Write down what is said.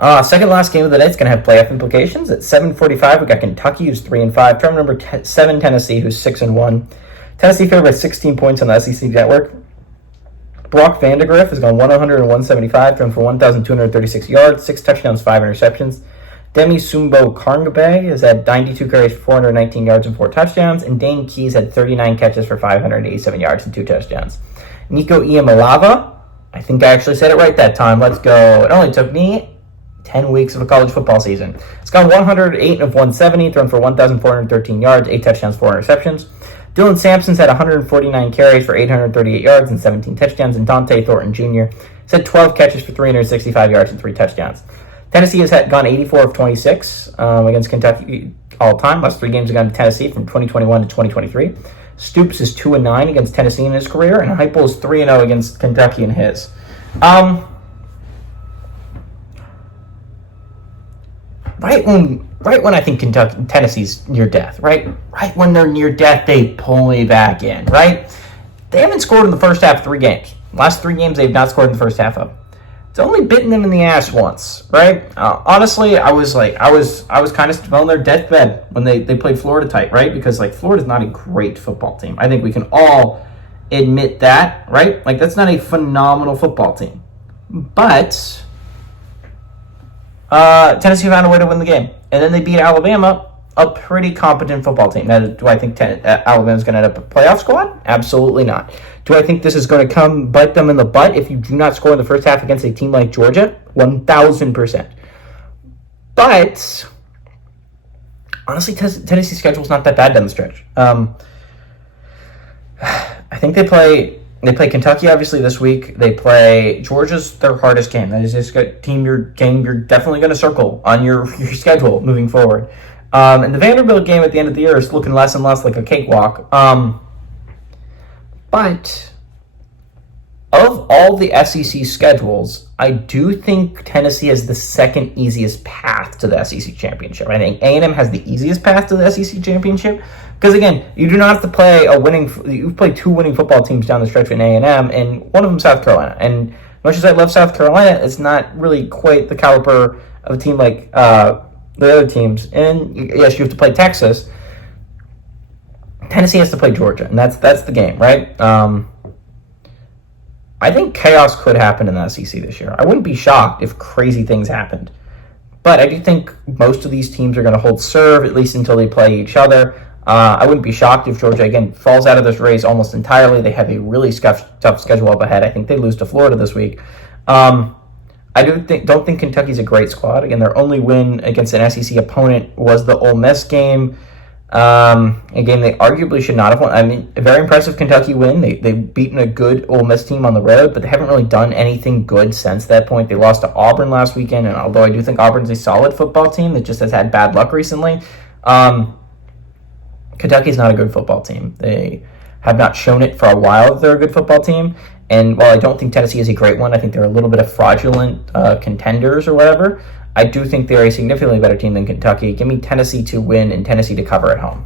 Second last game of the night is going to have playoff implications. At 7:45, we got Kentucky, who's 3-5. Term number 7, Tennessee, who's 6-1. Tennessee favored by 16 points on the SEC Network. Brock Vandagriff has gone 100-175, thrown for 1,236 yards, 6 touchdowns, 5 interceptions. Demi Sumbo Karngbae has had 92 carries for 419 yards and 4 touchdowns. And Dane Keys had 39 catches for 587 yards and 2 touchdowns. Nico Iamaleava, I think I actually said it right that time. Let's go. It only took me 10 weeks of a college football season. It's gone 108 of 170, thrown for 1,413 yards, 8 touchdowns, 4 interceptions. Dylan Sampson's had 149 carries for 838 yards and 17 touchdowns, and Dante Thornton Jr. has had 12 catches for 365 yards and 3 touchdowns. Tennessee has gone 84 of 26 against Kentucky all time. Last 3 games have gone to Tennessee from 2021 to 2023. Stoops is 2-9 against Tennessee in his career, and Heupel is 3-0 against Kentucky in his. Right when I think Tennessee's near death, right when they're near death, they pull me back in, right? They haven't scored in the first half of 3 games. Last 3 games they've not scored in the first half of. It's only bitten them in the ass once, right? Honestly, I was kind of still on their deathbed when they played Florida tight, right? Because Florida's not a great football team. I think we can all admit that, right? That's not a phenomenal football team, but Tennessee found a way to win the game. And then they beat Alabama, a pretty competent football team. Now, do I think Alabama's going to end up a playoff squad? Absolutely not. Do I think this is going to come bite them in the butt if you do not score in the first half against a team like Georgia? 1,000%. But, honestly, Tennessee's schedule's not that bad down the stretch. I think they play Kentucky, obviously, this week. They play Georgia's their hardest game. That is just a game you're definitely going to circle on your schedule moving forward. And the Vanderbilt game at the end of the year is looking less and less like a cakewalk. But of all the SEC schedules, I do think Tennessee has the second easiest path to the SEC championship. I think A&M has the easiest path to the SEC championship because, again, you do not have to play you've played 2 winning football teams down the stretch in A&M, and one of them South Carolina. And much as I love South Carolina, it's not really quite the caliber of a team like the other teams. And yes, you have to play Texas. Tennessee has to play Georgia, and that's the game, right? I think chaos could happen in the SEC this year. I wouldn't be shocked if crazy things happened. But I do think most of these teams are going to hold serve, at least until they play each other. I wouldn't be shocked if Georgia, again, falls out of this race almost entirely. They have a really tough schedule up ahead. I think they lose to Florida this week. I don't think Kentucky's a great squad. Again, their only win against an SEC opponent was the Ole Miss game. A game they arguably should not have won. I mean, a very impressive Kentucky win. They've beaten a good Ole Miss team on the road, but they haven't really done anything good since that point. They lost to Auburn last weekend, and although I do think Auburn's a solid football team that just has had bad luck recently, Kentucky's not a good football team. They have not shown it for a while that they're a good football team. And while I don't think Tennessee is a great one, I think they're a little bit of fraudulent contenders or whatever. I do think they're a significantly better team than Kentucky. Give me Tennessee to win and Tennessee to cover at home.